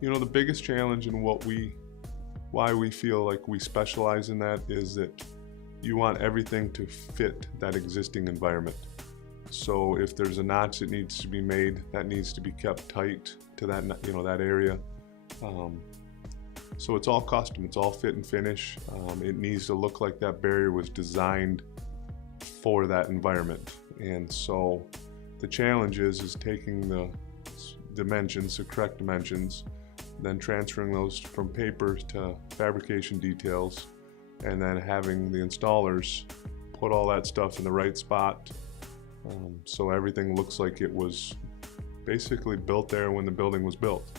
You know, the biggest challenge and why we feel like we specialize in that is that you want everything to fit that existing environment. So if there's a notch that needs to be made, that needs to be kept tight to that, that area. So it's all custom, it's all fit and finish. It needs to look like that barrier was designed for that environment. And so the challenge is taking the dimensions, the correct dimensions, then transferring those from paper to fabrication details, and then having the installers put all that stuff in the right spot, so everything looks like it was basically built there when the building was built.